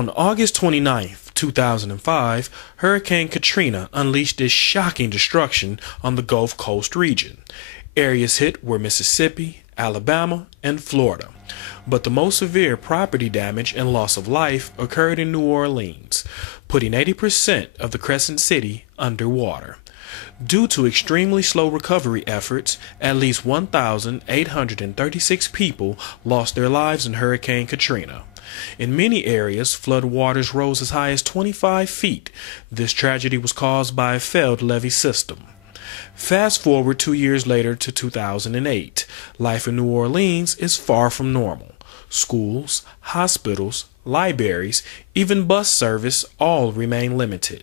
On August 29th, 2005, Hurricane Katrina unleashed its shocking destruction on the Gulf Coast region. Areas hit were Mississippi, Alabama, and Florida. But the most severe property damage and loss of life occurred in New Orleans, putting 80% of the Crescent City underwater. Due to extremely slow recovery efforts, at least 1,836 people lost their lives in Hurricane Katrina. In many areas, flood waters rose as high as 25 feet. This tragedy was caused by a failed levee system. Fast forward 2 years later to 2008. Life in New Orleans is far from normal. Schools, hospitals, libraries, even bus service all remain limited.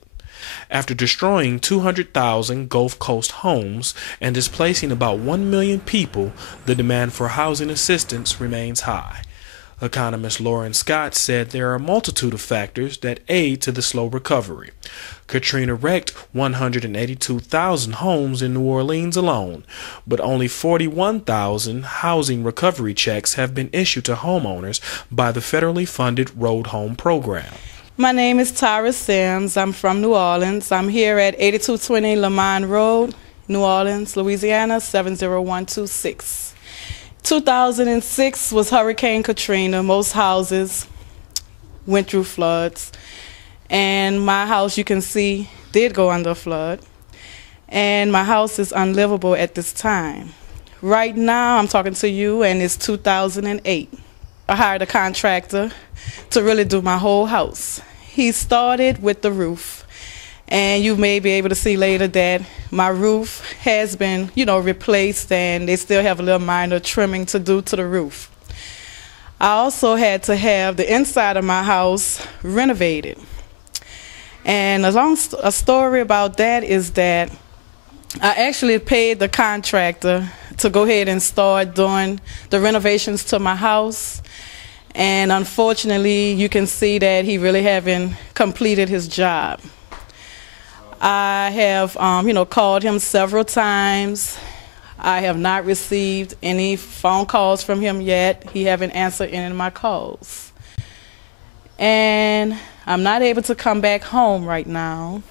After destroying 200,000 Gulf Coast homes and displacing about 1 million people, the demand for housing assistance remains high. Economist Lauren Scott said there are a multitude of factors that aid to the slow recovery. Katrina wrecked 182,000 homes in New Orleans alone, but only 41,000 housing recovery checks have been issued to homeowners by the federally funded Road Home program. My name is Tyra Sims. I'm from New Orleans. I'm here at 8220 Lamont Road, New Orleans, Louisiana, 70126. 2006 was Hurricane Katrina. Most houses went through floods. And my house, you can see, did go under flood. And my house is unlivable at this time. Right now, I'm talking to you, and it's 2008. I hired a contractor to really do my whole house. He started with the roof. And you may be able to see later that my roof has been, replaced, and they still have a little minor trimming to do to the roof. I also had to have the inside of my house renovated. And a story about that is that I actually paid the contractor to go ahead and start doing the renovations to my house. And unfortunately, you can see that he really haven't completed his job. I have, called him several times. I have not received any phone calls from him yet. He haven't answered any of my calls. And I'm not able to come back home right now.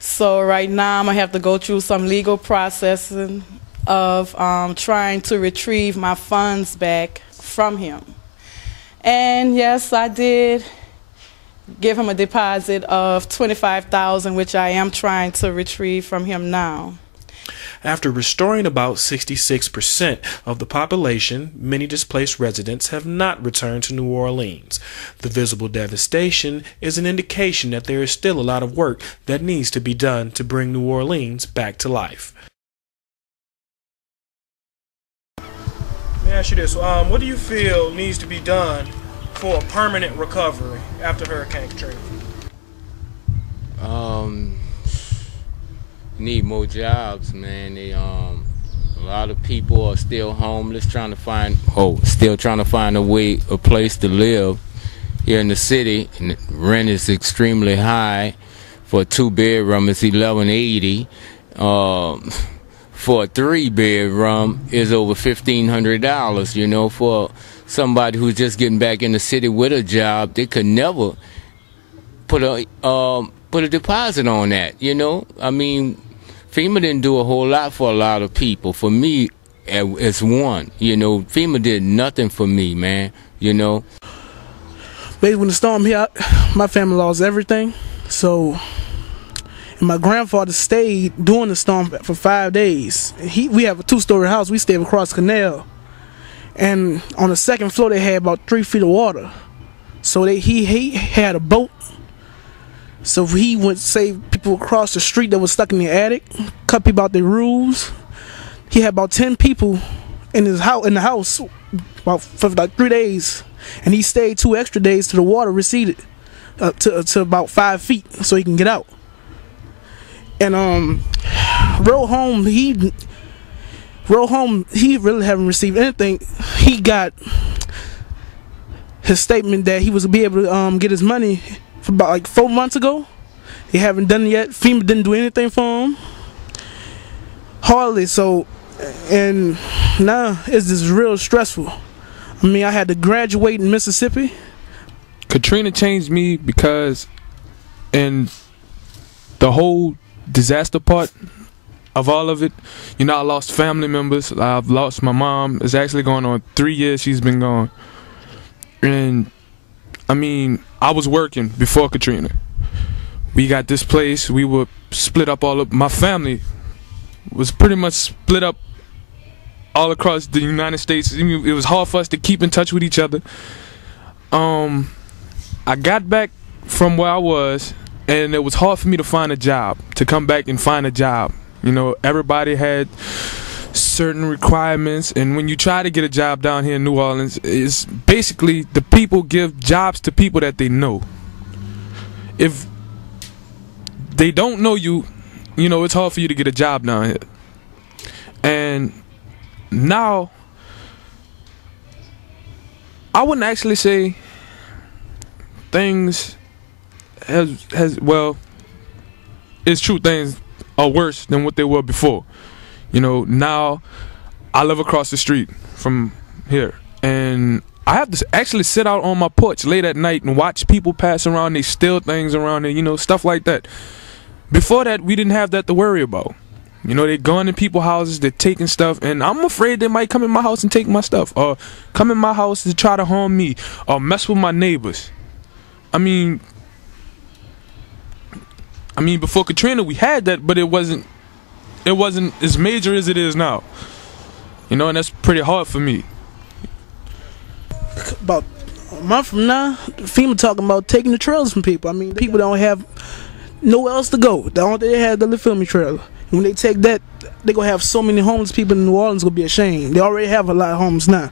So right now I'm going to have to go through some legal processing of trying to retrieve my funds back from him. And yes, I did give him a deposit of $25,000, which I am trying to retrieve from him now. After restoring about 66% of the population, many displaced residents have not returned to New Orleans. The visible devastation is an indication that there is still a lot of work that needs to be done to bring New Orleans back to life. Let me ask you this, what do you feel needs to be done for a permanent recovery after Hurricane Katrina? Need more jobs, man. A lot of people are still homeless, trying to find a place to live here in the city. And rent is extremely high. For a 2-bedroom, it's $1,180. For a 3-bedroom, it's over $1,500. For somebody who's just getting back in the city with a job, they could never put a deposit on that. I mean, FEMA didn't do a whole lot for a lot of people. For me, it's one. FEMA did nothing for me, man. Basically, when the storm hit, my family lost everything. So, and my grandfather stayed during the storm for 5 days. We have a 2-story house. We stayed across the canal. And on the second floor, they had about 3 feet of water. So he had a boat. So he went save people across the street that was stuck in the attic, cut people out their roofs. He had about 10 people in the house for like 3 days, and he stayed 2 extra days till the water receded to about 5 feet, so he can get out. And Road Home, he really haven't received anything. He got his statement that he was be able to get his money for about like 4 months ago. They haven't done it yet. FEMA didn't do anything for him. Hardly. So, and now it's just real stressful. I mean, I had to graduate in Mississippi. Katrina changed me because in the whole disaster part of all of it, you know, I lost family members. I've lost my mom. It's actually going on 3 years she's been gone. And I mean, I was working before Katrina. We got this place. We were split up all up. My family was pretty much split up all across the United States. I mean, it was hard for us to keep in touch with each other. I got back from where I was, and it was hard for me to find a job, to come back and find a job. You know, everybody had certain requirements, and when you try to get a job down here in New Orleans, it's basically the people give jobs to people that they know. If they don't know you, you know, it's hard for you to get a job down here. And now, I wouldn't actually say things well, it's true, things are worse than what they were before. You know, now I live across the street from here, and I have to actually sit out on my porch late at night and watch people pass around. They steal things around there, you know, stuff like that. Before that, we didn't have that to worry about. You know, they're going in people's houses, they're taking stuff, and I'm afraid they might come in my house and take my stuff, or come in my house to try to harm me, or mess with my neighbors. I mean, before Katrina, we had that, but it wasn't as major as it is now. You know, and that's pretty hard for me. About a month from now, FEMA talking about taking the trailers from people. I mean, people don't have nowhere else to go. The only thing they have the Lafourche trailer. When they take that, they're going to have so many homeless people in New Orleans, going to be ashamed. They already have a lot of homeless now.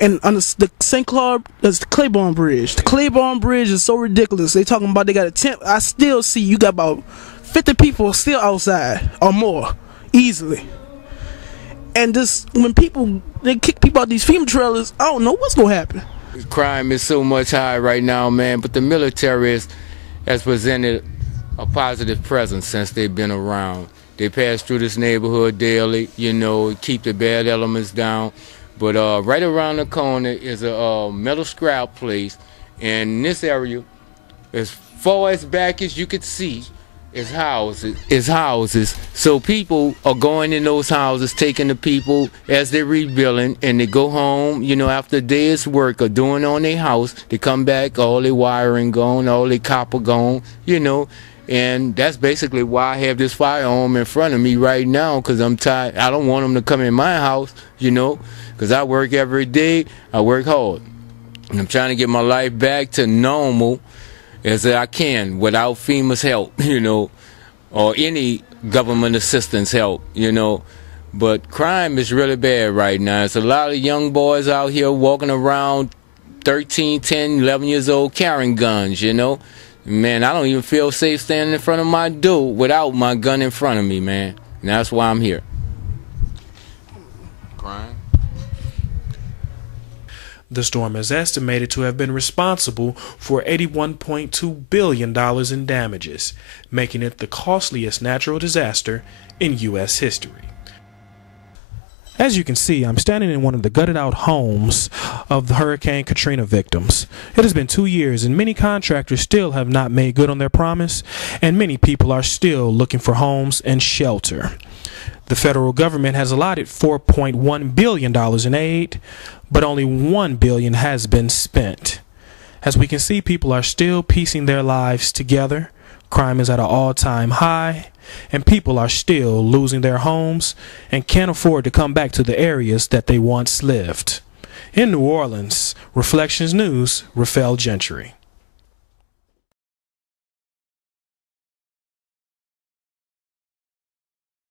And on the St. Claude, that's the Claiborne Bridge. The Claiborne Bridge is so ridiculous. They talking about they got a tent. I still see you got about 50 people still outside or more, easily. And just when they kick people out these FEMA trailers, I don't know what's going to happen. Crime is so much high right now, man, but the military has presented a positive presence since they've been around. They pass through this neighborhood daily, you know, keep the bad elements down. But right around the corner is a metal scrap place, and in this area, as far as back as you could see, is houses. So people are going in those houses, taking the people as they're rebuilding, and they go home, you know, after a day's work or doing on their house, they come back, all their wiring gone, all their copper gone, you know. And that's basically why I have this firearm in front of me right now, because I'm tired. I don't want them to come in my house, you know, because I work every day. I work hard. And I'm trying to get my life back to normal as I can without FEMA's help, you know, or any government assistance help, you know. But crime is really bad right now. There's a lot of young boys out here walking around 13, 10, 11 years old carrying guns, you know. Man, I don't even feel safe standing in front of my door without my gun in front of me, man. And that's why I'm here. Crime. The storm is estimated to have been responsible for $81.2 billion in damages, making it the costliest natural disaster in U.S. history. As you can see, I'm standing in one of the gutted out homes of the Hurricane Katrina victims. It has been 2 years and many contractors still have not made good on their promise, and many people are still looking for homes and shelter. The federal government has allotted $4.1 billion in aid, but only $1 billion has been spent. As we can see, people are still piecing their lives together. Crime is at an all-time high, and people are still losing their homes and can't afford to come back to the areas that they once lived. In New Orleans, Reflections News, Rafael Gentry.